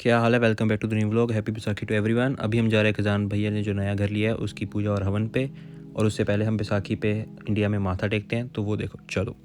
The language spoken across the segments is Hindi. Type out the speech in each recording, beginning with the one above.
क्या हाल है। Welcome back to the new vlog. Happy Baisakhi to everyone. अभी हम जा रहे हैं खजान भैया ने जो नया घर लिया है उसकी पूजा और हवन पे, और उससे पहले हम बैसाखी पे इंडिया में माथा टेकते हैं। तो वो देखो, चलो।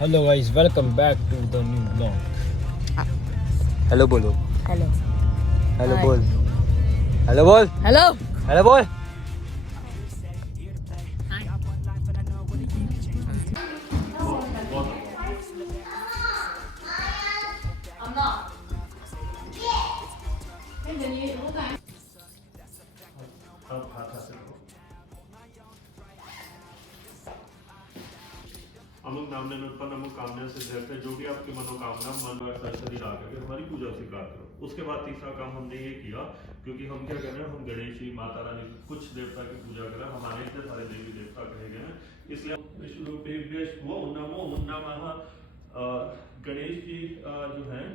Hello guys, welcome back to the new blog. Hello बोलो। Hello hello hi. बोल। हेलो बोल। हेलो हेलो बोल। अमुक नामने में उत्पन्न अमुक कामना से जैसे जो भी आपकी मनोकामना मन और शरीर आ करके हमारी पूजा स्वीकार करो। उसके बाद तीसरा काम हमने ये किया, क्योंकि हम क्या कर रहे हैं, हम गणेश जी, माता रानी, कुछ देवता की पूजा कर रहे हैं। हमारे इतने सारे देवी देवता कहे गए हैं, इसलिए विष्णुरूपेभ्यो नमो नमः। गणेश जी जो हैं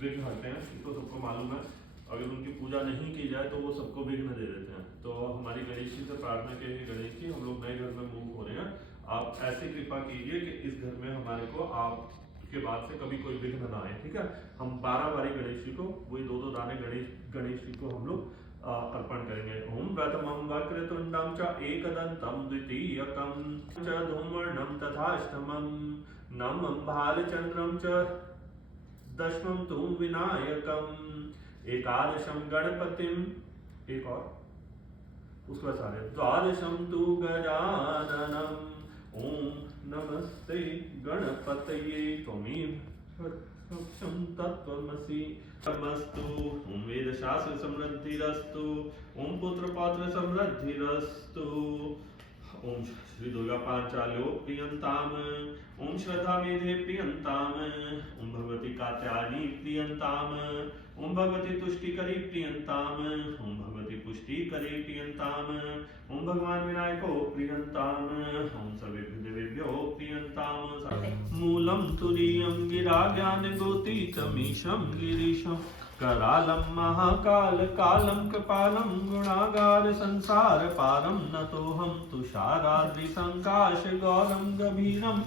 विघ्न हरते हैं, इसको सबको मालूम है। अगर उनकी पूजा नहीं की जाए तो वो सबको विघ्न दे देते हैं। तो हमारी गणेश जी से प्रार्थना की, गणेश जी हम लोग नए घर में मूव हो रहे हैं, आप ऐसी कृपा कीजिए कि इस घर में हमारे को आपके बाद से कभी कोई विघ्न ना आए। ठीक है, हम 12 बारी गणेश जी को, वही 2-2 दाने गणेश जी को हम लोग अर्पण करेंगे। ओम प्रथमं वक्रतुंडं च एकदन्तं द्वितीयकं च धूम्वर्णं तथाष्टमं नवमं भालचंद्रं च दशमं तु विनायकम् एकादशं गणपतिम, एक और उसके बाद सारे द्वादशं तु गजाननम् ओम नमस्ते गणपतये त्वमेव तत्त्वमसि नमस्तु। ओम वेदशास्त्र समृद्धिरस्तु। ओम पुत्र पौत्र समृद्धिरस्तु। ओम श्री दुर्गा पांचाल्यो प्रियंताम। ओम श्रद्धा मेधे प्रियंताम। ओम भगवती कात्यायनी प्रियंताम। ओम भगवती तुष्टिकरी प्रियंताम। ओम भगवती पुष्टिकरी प्रियंताम। ओम भगवान विनायको प्रियंताम। ओम सर्वेभ्यो देवेभ्यो प्रियंताम। मूलम तुरीयं गिरा ज्ञान गोतीतमीशं गिरीशं करालं महाकाल कालं कृपालं गुणागार संसार पारं नतोऽहं तुषाराद्रि संकाश गौरं गभीरं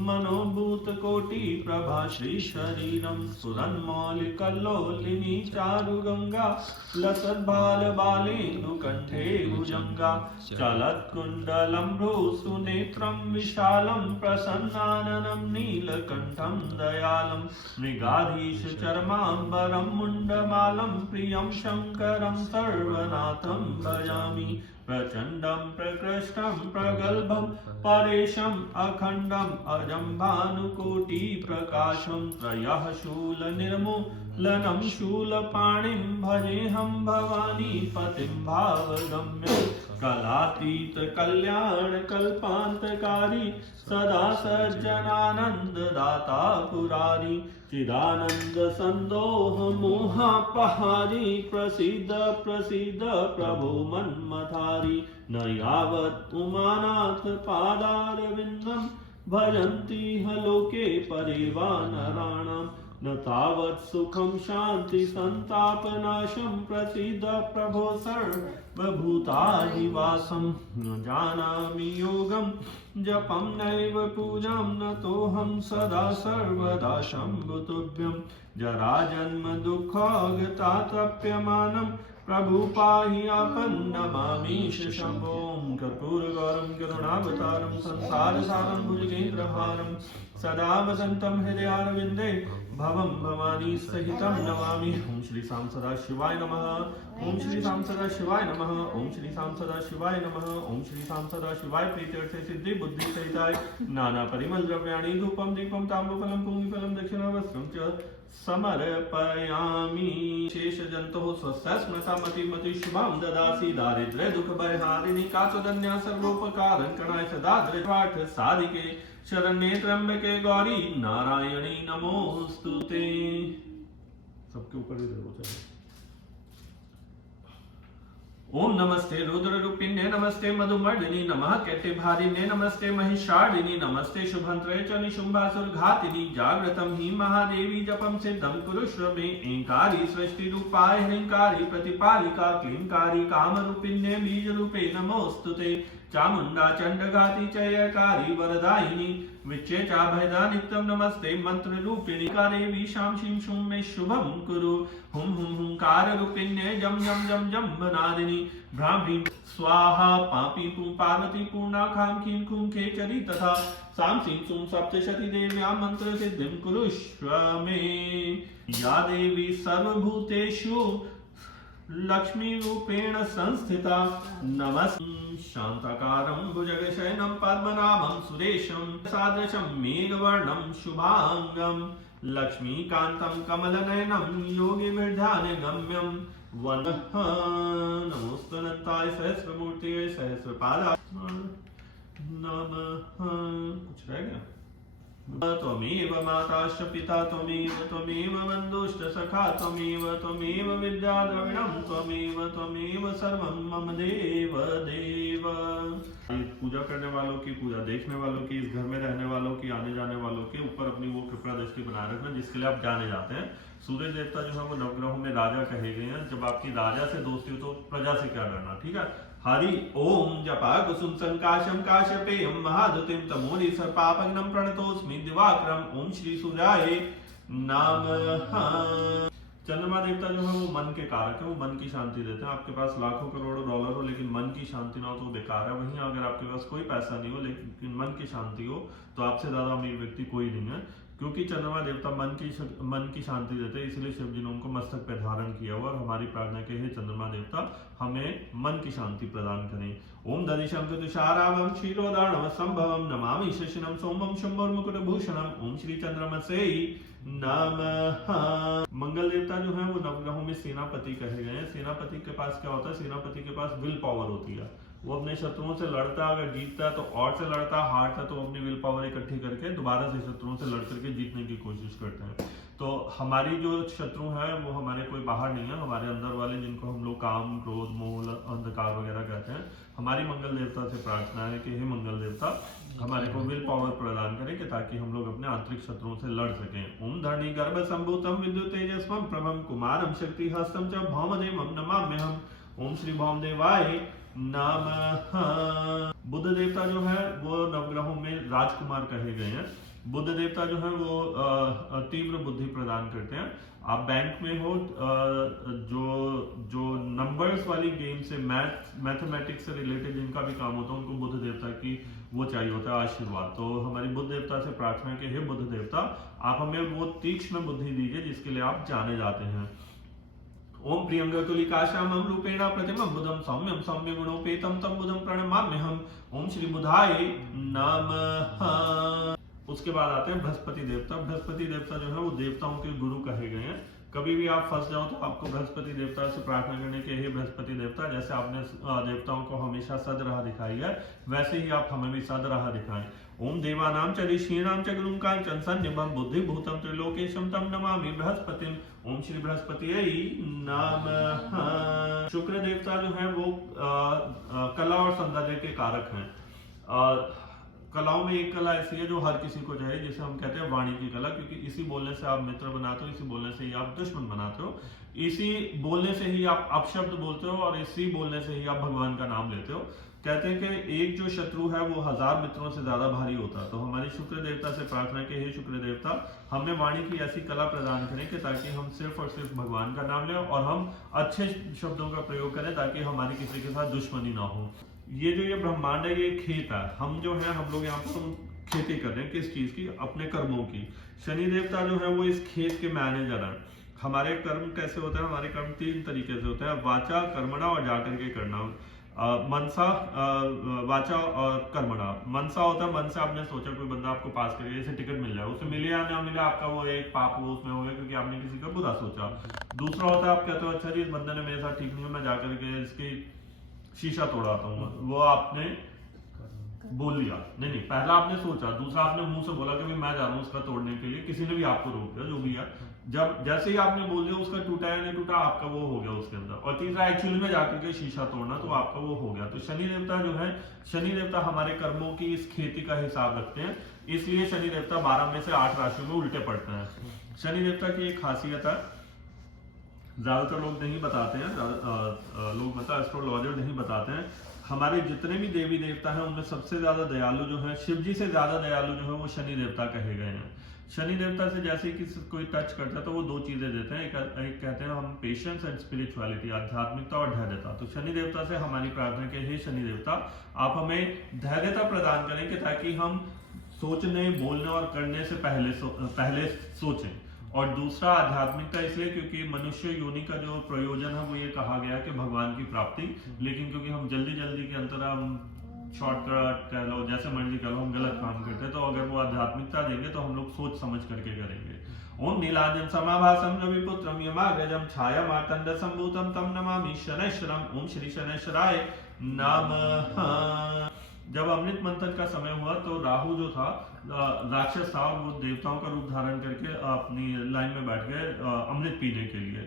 मनोभूत कोटि प्रभा श्री शरीरं सुरन्मौलिकल्लोलिनी चारुगंगा लसद्बाल बालेन्दु कंठे भुजंगा चलत्कुण्डलं भ्रूसुनेत्रं विशालं प्रसन्नाननं नीलकण्ठं दयालं मृगाधीश चर्माम्बरं मुण्डमालं प्रियं शङ्करं सर्वनाथं भजामि। प्रचण्डं प्रकृष्टं प्रगल्भं परेशम् अखण्डम् अजं भानुकोटिप्रकाशं त्रयः शूलनिर्मूलनं शूलपाणिं भजेऽहं भवानी पतिं भावगम्यं कलातीत कल्याण कल्पान्तकारी सदा सज्जनानन्ददाता पुरारी चिदानंद संदोह मोहापहारी प्रसीद प्रसीद प्रभो मन्मथारी न यावत् उमानाथ पादारविन्दं भजन्ति लोके परे वा नराणां न तावत् सुखं शान्ति संतापनाशं प्रसीद प्रभो सर्वभूतादिवासं न जानामि योगं जपं नैव पूजां नतोऽहं सदा सर्वदा शम्भुतुभ्यं जराजन्म दुःखगतातप्यमानं प्रभु पाहि आपन्नमामीश शम्भों कर्पूरगौरं करुणावतारं संसारसारं भुजगेन्द्रहारं सदा वसन्तं हृदयारविन्दे भवं भवानी सहितं नमामि। ओम श्री साम सदा शिवाय नमः। ओम श्री साम सदा शिवाय नमः। ओम श्री साम सदा शिवाय नमः। ओम श्री साम सदा शिवाय प्रीत्यर्थे सिद्धि बुद्धि सहिताय नाना परिमल द्रव्याणि धूपं दीपं ताम्बूफलं पुंगिफलं दक्षिणावस्त्रं च समर्पयामि। शेष जंतुः स्वस्य स्मृता मति शुभं ददासि दारिद्र्य दुख भयहारिणि काचदन्या सर्वोपकारं कणाय सदा दृढपाठ साधिके शरण्ये त्र्यंबके गौरी नारायणी नमोस्तुते। सबके ऊपर ही देखो, चलो ओम नमस्ते रुद्ररूपिण्ये नमस्ते मधुमर्दिनी नमः कैटभारिणे नमस्ते महिषार्दिनी नमस्ते शुभंत्रे च निशुंभासुरघातिनी जागृतं हि महादेवी जपं सिद्धं कुरुष्व मे ऐंकारी सृष्टिरूपाय ह्रींकारी प्रतिपालिका क्लींकारी कामरूपिण्ये बीजरूपे नमोस्तुते चामुंडा चंडघाती चयकारी वरदायिनी विच्चे चाभयदा नित्यं नमस्ते मंत्र रूपिणी कादेवी शां शीं शुं मे शुभं कुरु हुं हुं हुंकार रूपिण्ये जम जम जम जम बनादिनी भ्राम्रीं स्वाहा पापी पुं पार्वती पूर्णा खां खीं खुं खेचरी तथा सां सीं सुं सप्तशती देव्या मंत्र सिद्धिं कुरुष्व मे या देवी सर्वभूतेषु लक्ष्मी रूपेण संस्थिता नमस्ते शांताकारं भुजगशयनं पद्मनाभं सुरेशं सादृशं मेघवर्णं शुभांगं लक्ष्मीकान्तं कमलनयनं योगिभिर्ध्यानगम्यं वनः नमोस्तुनन्ताय सहस्रमूर्तये सहस्रपादाय नमः। कुछ रह गया? त्वमेव माताश्च पिता त्वमेव बन्धुश्च सखा त्वमेव विद्याद्रविणं त्वमेव सर्वं मम देव देव। पूजा करने वालों की, पूजा देखने वालों की, इस घर में रहने वालों की, आने जाने वालों के ऊपर अपनी वो कृपा दृष्टि बनाए रखना जिसके लिए आप जाने जाते हैं। सूर्य देवता जो है वो नवग्रहों में राजा कहे गए हैं। जब आपकी राजा से दोस्ती हो तो प्रजा से क्या डरना, ठीक है। हरि ओम जपा कुसुम संकाशम काश्यपेयम महादुतिम तमोनि सर्पापग्नं प्रणतोस्मि दिवाकरम ओम श्री सूर्याय नमः। चंद्रमा देवता जो है वो मन के कारक है, वो मन की शांति देते हैं। आपके पास लाखों करोड़ों डॉलर हो लेकिन मन की शांति ना हो तो बेकार है। वहीं अगर आपके पास कोई पैसा नहीं हो लेकिन मन की शांति हो तो आपसे ज्यादा अमीर व्यक्ति कोई नहीं है, क्योंकि चंद्रमा देवता मन की शांति देते हैं। इसलिए शिव जी ने उनको मस्तक पे धारण किया हुआ। और हमारी प्रार्थना के हे चंद्रमा देवता हमें मन की शांति प्रदान करें। ओम ददिशं तुषाराभं क्षीरोदार्णव संभवं नमामि शशिनं सोमं शंभुर्मुकुटभूषणम् ओम श्री चंद्रमसे नमः। मंगल देवता जो है वो नवग्रहों में सेनापति कहे गए हैं। सेनापति के पास क्या होता है? सेनापति के पास विल पावर होती है। वो अपने शत्रुओं से लड़ता है, अगर जीतता है तो और से लड़ता है, हारता है तो अपनी विल पावर इकट्ठी करके दोबारा से शत्रुओं से लड़ करके जीतने की कोशिश करते हैं। तो हमारी जो शत्रु है वो हमारे कोई बाहर नहीं है, हमारे अंदर वाले जिनको हम लोग काम, क्रोध, मोह, अंधकार वगैरह कहते हैं। हमारी मंगल देवता से प्रार्थना है कि हे मंगल देवता हमारे को विल पावर प्रदान करें कि ताकि हम लोग अपने आंतरिक शत्रुओं से लड़ सकें। ओम धरणी गर्भ संभूतम विद्युत तेजस्वम प्रभम कुमारम शक्ति हस्तम च भौमदेवम नमाम्यहम् ओम श्री भौमदेवाय नमः। बुध देवता जो है वो नवग्रहों में राजकुमार कहे गए हैं। बुध देवता जो है वो तीव्र बुद्धि प्रदान करते हैं। आप बैंक में हो, जो नंबर्स वाली गेम से, मैथमेटिक्स से रिलेटेड जिनका भी काम होता है उनको बुध देवता की वो चाहिए होता है आशीर्वाद। तो हमारी बुध देवता से प्रार्थना है कि हे बुध देवता आप हमें वो तीक्ष्ण बुद्धि दीजिए जिसके लिए आप जाने जाते हैं। ओम प्रियंगकुलिकाश्यामं रूपेण प्रतिमं बुधं सौम्यं सौम्य गुणोपेतं तं बुधं प्रणमाम्यहम् ओम श्री बुधाय नमः। उसके बाद आते हैं बृहस्पति देवता। बृहस्पति देवता जो है वो देवताओं के गुरु कहे गए हैं। कभी भी आप फंस जाओ तो आपको बृहस्पति देवता से प्रार्थना करने के हे बृहस्पति देवता जैसे आपने देवताओं को हमेशा सद राह दिखाई है वैसे ही आप हमें भी सद राह दिखाएं। ओम देवानां च ऋषीणां च गुरुं कांचन सन्निभं बुद्धिभूतं त्रिलोकेशं तं नमामि बृहस्पतिम् ओम श्री बृहस्पतिये नमः। शुक्र देवता जो है वो कला और सौंदर्य के कारक हैं। कलाओं में एक कला ऐसी है जो हर किसी को चाहिए, जिसे हम कहते हैं वाणी की कला, क्योंकि इसी बोलने से आप मित्र बनाते हो, इसी बोलने से ही आप दुश्मन बनाते हो, इसी बोलने से ही आप अपशब्द बोलते हो और इसी बोलने से ही आप भगवान का नाम लेते हो। कहते हैं कि एक जो शत्रु है वो 1000 मित्रों से ज्यादा भारी होता है। तो हमारी शुक्र देवता से प्रार्थना के हे शुक्र देवता हमें वाणी की ऐसी कला प्रदान करें कि ताकि हम सिर्फ और सिर्फ भगवान का नाम लें और हम अच्छे शब्दों का प्रयोग करें ताकि हमारी किसी के साथ दुश्मनी ना हो। ये ब्रह्मांड है, ये खेत है। हम जो है हम लोग यहाँ पर खेती कर रहे हैं किस चीज की? अपने कर्मों की। शनि देवता जो है वो इस खेत के मैनेजर हैं। हमारे कर्म कैसे होते हैं? हमारे कर्म 3 तरीके से होते हैं, वाचा, कर्मणा और जाकर के करना। मनसा, वाचा और कर्मणा। मनसा होता है मन से आपने सोचा कोई बंदा आपको पास करे, जैसे टिकट मिल जाए, उसे मिले या ना मिले आपका वो एक पाप वो उसमें हो गया क्योंकि आपने किसी का बुरा सोचा। दूसरा होता है आप कहते हो अच्छा जी इस बंदे ने मेरे साथ ठीक नहीं हो, मैं जाकर के इसकी शीशा तोड़ाता हूँ, वो आपने बोल लिया। नहीं, पहला आपने सोचा, दूसरा आपने मुंह से बोला कि मैं जा रहा हूँ उसका तोड़ने के लिए, किसी ने भी आपको रोक दिया, जो भी है जब जैसे ही आपने बोल दिया उसका टूटा या नहीं टूटा, आपका वो हो गया उसके अंदर। और तीसरा एक्चुअली में जाकर के शीशा तोड़ना, तो आपका वो हो गया। तो शनि देवता जो है, शनि देवता हमारे कर्मों की इस खेती का हिसाब रखते हैं, इसलिए शनि देवता 12 में से 8 राशियों में उल्टे पड़ते हैं। शनि देवता की एक खासियत है, ज्यादातर लोग नहीं बताते हैं, लोग मतलब एस्ट्रोलॉजर नहीं बताते हैं, हमारे जितने भी देवी देवता हैं उनमें सबसे ज्यादा दयालु जो है, शिव जी से ज्यादा दयालु जो है वो शनि देवता कहे गए हैं। शनि देवता से जैसे कि कोई टच करता है तो वो दो चीजें देते हैं, एक कहते हैं हम पेशेंस एंड स्पिरिचुअलिटी, आध्यात्मिकता और धैर्यता। तो शनि देवता से हमारी प्रार्थना है कि हे शनि देवता, आप हमें धैर्यता प्रदान करें कि ताकि हम सोचने, बोलने और करने से पहले सोचें। और दूसरा आध्यात्मिकता, इसलिए क्योंकि मनुष्य योनि का जो प्रयोजन है वो ये कहा गया कि भगवान की प्राप्ति, लेकिन क्योंकि हम जल्दी के अंदर हम शॉर्टकट कह लो, जैसे मर्जी कह लो, हम गलत काम करते हैं। तो अगर वो आध्यात्मिकता देंगे तो हम लोग सोच समझ करके करेंगे। ओम नीलांजन समाभासम रविपुत्रम यमाग्रजम छाया मार्तंड संभूतम तम नमामि शनैश्वरम। ओम श्री शनैश्वराय नमः। जब अमृत मंथन का समय हुआ तो राहु जो था, राक्षस था, वो देवताओं का रूप धारण करके अपनी लाइन में बैठ गए अमृत पीने के लिए।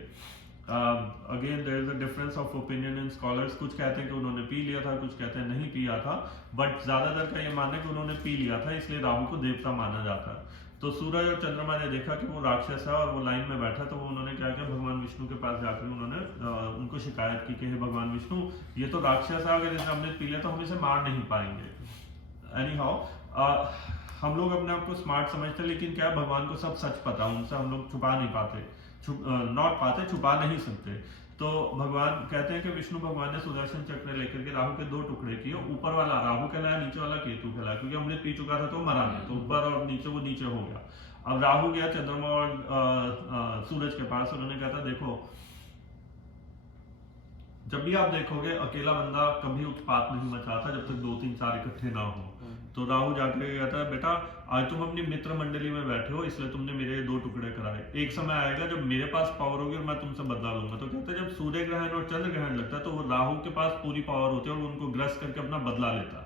Again there is a difference of opinion in scholars, कुछ कहते हैं कि उन्होंने पी लिया था, कुछ कहते हैं नहीं पिया था, बट ज्यादातर का ये मानना है कि उन्होंने पी लिया था, इसलिए राहु को देवता माना जाता है। तो सूरज और चंद्रमा ने देखा कि वो राक्षस है और वो लाइन में बैठा, तो वो उन्होंने क्या किया, भगवान विष्णु के पास जाकर उन्होंने उनको शिकायत की कि हे भगवान विष्णु, ये तो राक्षस है, अगर इसने अमृत पी लिया तो हम इसे मार नहीं पाएंगे। एनी हाउ, हम लोग अपने आप को स्मार्ट समझते हैं, लेकिन क्या भगवान को सब सच पता, उनसे हम लोग छुपा नहीं पाते, छुपा नहीं सकते। तो भगवान कहते हैं कि विष्णु भगवान ने सुदर्शन चक्र लेकर के राहु के 2 टुकड़े किए, ऊपर वाला राहु कहलाया, नीचे वाला केतु कहलाया, क्योंकि अमृत पी चुका था तो मरा नहीं, तो ऊपर और नीचे वो नीचे हो गया। अब राहु गया चंद्रमा और सूरज के पास, उन्होंने कहा था देखो, जब भी आप देखोगे अकेला बंदा कभी उत्पात नहीं मचाता जब तक 2-3-4 इकट्ठे ना हो। तो राहु जाके कहता है बेटा, आज तुम अपनी मित्र मंडली में बैठे हो, इसलिए तुमने मेरे 2 टुकड़े कराए, एक समय आएगा जब मेरे पास पावर होगी और मैं तुमसे बदला लूंगा। तो कहते हैं जब सूर्य ग्रहण और चंद्र ग्रहण लगता है तो वो राहु के पास पूरी पावर होती है और वो उनको ग्रस्त करके अपना बदला लेता है।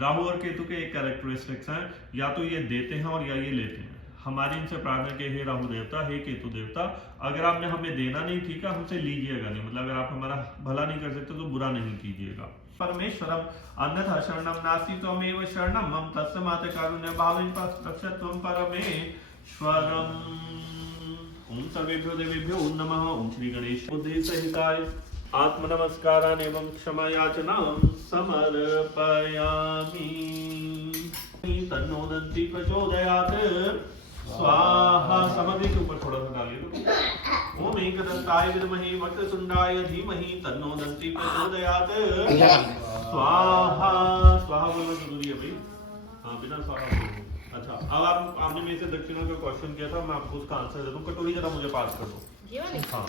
राहु और केतु के एक कैरेक्टरिस्टिक्स हैं, या तो ये देते हैं और या ये लेते हैं। हमारी इनसे प्रार्थना के हे राहु देवता, हे केतु देवता, अगर आपने हमें देना नहीं, ठीक है, हमसे लीजिएगा नहीं, मतलब अगर आप हमारा भला नहीं कर सकते तो बुरा नहीं कीजिएगा। परमेश्वरम अन्यथा शरणम नास्ति त्वमेव शरणम मम तस्मात् कारुण्य भावेन रक्षत्वं परमेश्वरम। ओम सर्वेभ्यो देवेभ्यो नमः। ओम श्री गणेश बुद्धि सहिताय आत्म नमस्कारान् एवं क्षमा याचनां समर्पयामि। तन्नो दन्ति प्रचोदयात् स्वाहा। सामग्री के ऊपर थोड़ा सा डालिए। ओम एकदंताय विद्महे वक्रतुंडाय धीमहि तन्नो दन्ति प्रचोदयात् स्वाहा। स्वाहा बोलना जरूरी है भाई, हाँ, बिना स्वाहा बोलो। अच्छा, अब आपने मेरे से दक्षिणा का क्वेश्चन किया था, मैं आपको उसका आंसर दे दूं। कटोरी जरा मुझे पास कर दो। हाँ,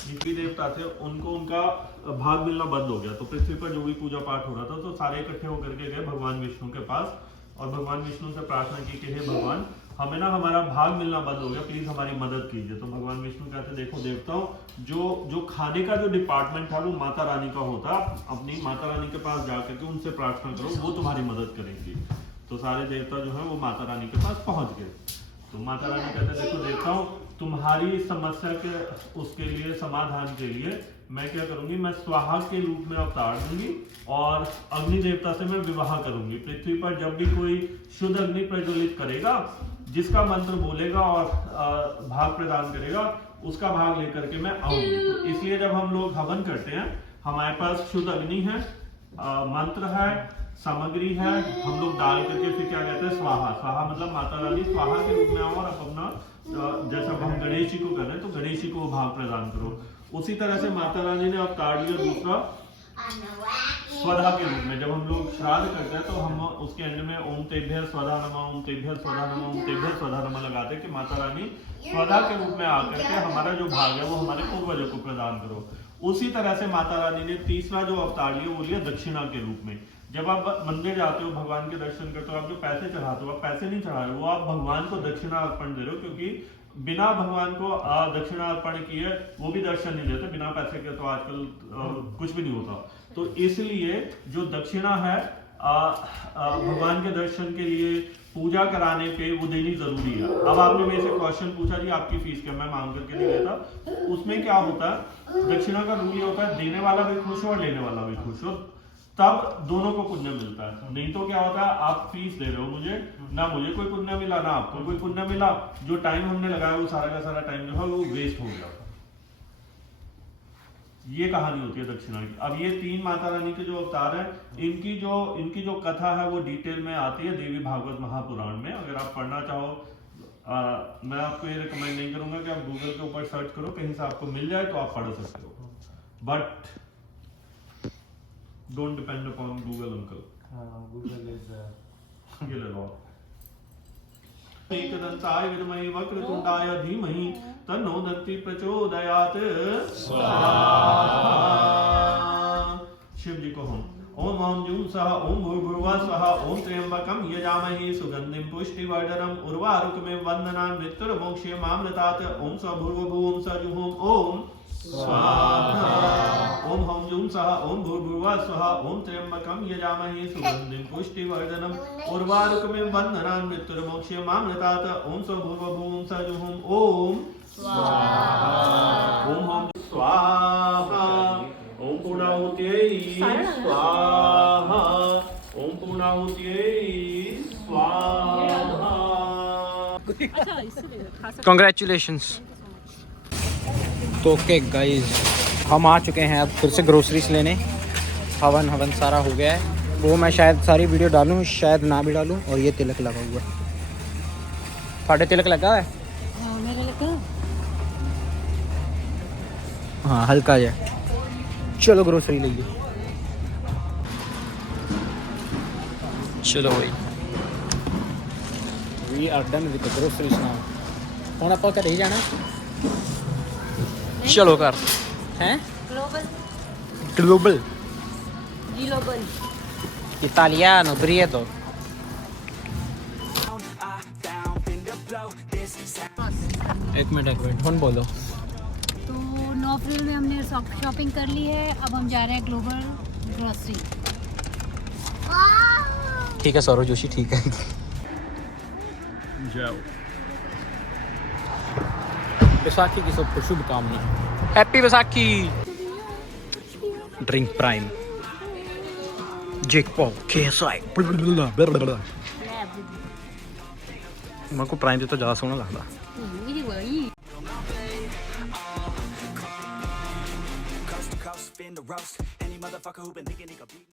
जिनकी देवता थे उनको उनका भाग मिलना बंद हो गया, तो पृथ्वी पर जो भी पूजा पाठ हो रहा था तो सारे इकट्ठे होकर के गए भगवान विष्णु के पास और भगवान विष्णु से प्रार्थना की कि हे भगवान, हमें ना हमारा भाग मिलना बंद हो गया, प्लीज हमारी मदद कीजिए। तो भगवान विष्णु कहते देखो देवताओं, जो खाने का जो डिपार्टमेंट है वो माता रानी का होता, अपनी माता रानी के पास जाकर के उनसे प्रार्थना करो, वो तुम्हारी मदद करेंगी। तो सारे देवता जो है वो माता रानी के पास पहुंच गए। तो माता रानी कहते देखो देवताओं, तुम्हारी समस्या के उसके लिए समाधान के लिए मैं क्या करूंगी, मैं स्वाहा के रूप में अवतार दूंगी और अग्नि देवता से मैं विवाह करूंगी। पृथ्वी पर जब भी कोई शुद्ध अग्नि प्रज्वलित करेगा, जिसका मंत्र बोलेगा और भाग प्रदान करेगा, उसका भाग लेकर के मैं आऊंगी। तो इसलिए जब हम लोग हवन करते हैं, हमारे पास शुद्ध अग्नि है, मंत्र है, सामग्री है, हम लोग डाल करके फिर क्या कहते हैं स्वाहा। स्वाहा मतलब माता रानी स्वाहा के रूप में आओ और अपना जैसा हम गणेश जी को कर रहे हैं तो गणेश जी को भाग प्रदान करो। उसी तरह से माता रानी ने अवतार लिया दूसरा स्वधा के रूप में। जब हम लोग श्राद्ध करते हैं तो हम उसके एंड में ओम तेभ्यः स्वधा नमः, ओम तेभ्यः स्वधा नमः, ओम तेभ्यः स्वधा नमः लगाते हैं कि माता रानी स्वधा के रूप में आकर के हमारा जो भाग है वो हमारे पूर्वजों को प्रदान करो। उसी तरह से माता रानी ने तीसरा जो अवतार लिया वो लिया दक्षिणा के रूप में। जब आप मंदिर जाते हो, भगवान के दर्शन करते हो, आप जो पैसे चढ़ाते हो, आप पैसे नहीं चढ़ा रहे हो, वो आप भगवान को दक्षिणा अर्पण दे रहे हो, क्योंकि बिना भगवान को दक्षिणा अर्पण किए वो भी दर्शन नहीं देते। बिना पैसे के तो आजकल कुछ भी नहीं होता। तो इसलिए जो दक्षिणा है भगवान के दर्शन के लिए पूजा कराने पे वो देनी जरूरी है। अब आपने मेरे से क्वेश्चन पूछा जी आपकी फीस क्या, मैं मांग करके नहीं लेता। उसमें क्या होता है, दक्षिणा का रूल ये होता है देने वाला भी खुश हो और लेने वाला भी खुश हो, तब दोनों को पुण्य मिलता है। नहीं तो क्या होता है, आप फीस दे रहे हो मुझे, ना मुझे कोई पुण्य मिला ना आपको कोई पुण्य मिला, जो टाइम हमने लगाया वो सारा का सारा टाइम जो है वो वेस्ट हो गया। ये कहानी होती है दक्षिणा की। अब ये 3 माता रानी के जो अवतार हैं, इनकी जो कथा है वो डिटेल में आती है देवी भागवत महापुराण में। अगर आप पढ़ना चाहो, मैं आपको ये रिकमेंड नहीं करूंगा कि आप गूगल के ऊपर सर्च करो, कहीं से आपको मिल जाए तो आप पढ़ सकते हो, but don't depend upon Google uncle. Google is ये ले लो। एकदंताय विद्महे वक्रतुंडाय धीमहि तन्नो दन्ति प्रचोदयात्। स्वाहा। शिव जी को हम ओम ओम जूं सह ओम भूर्भुवः स्वः ओम त्र्यंबकं यजामहे सुगंधिं पुष्टिवर्धनम् उर्वारुकमिव वन्दनान् मृत्युर्मोक्षे मामृतात्। ओम स भूर्भुवः स जुहोम ओम स्वाहा। ओम हम जूं सह ओम भूर्भुवः स्वः ओम त्र्यंबकं यजामहे सुगंधिं पुष्टिवर्धनम् उर्वारुकमिव वन्दनान् मृत्युर्मोक्षे मामृतात्। ओम स भूर्भुवः स जुहोम ओम स्वाहा। ओम हम स्वाहा। ओम पूर्णाहुत्यै स्वाहा। ओम पूर्णाहुत्यै स्वाहा। कॉन्ग्रेचुलेशंस। तो ओके गाइस, हम आ चुके हैं अब फिर से ग्रोसरीज लेने। हवन सारा हो गया है, वो मैं शायद सारी वीडियो डालूं, शायद ना भी डालूं। और ये तिलक लगा हुआ है, साढ़े तिलक लगा है। मेरे लगा। हाँ हल्का है। चलो ग्रोसरी लेंगे, चलो भाई। We are done with the groceries now. ਹੁਣ ਆਪਾਂ ਘਰੇ ਹੀ ਜਾਣਾ। चलो कर हैं ग्लोबल इटालिano ब्रिएटो। एक मिनट कौन बोलो। तो 9 अप्रैल में हमने शॉपिंग कर ली है, अब हम जा रहे हैं ग्लोबल ग्रोसरी। ठीक है सौरव जोशी, ठीक है जाओ। बैसाखी की सबको शुभकामनाएं। हैप्पी बैसाखी। ड्रिंक प्राइम जेक पॉप केएसआई। मेरे को प्राइम तो ज़्यादा सोहना लगता।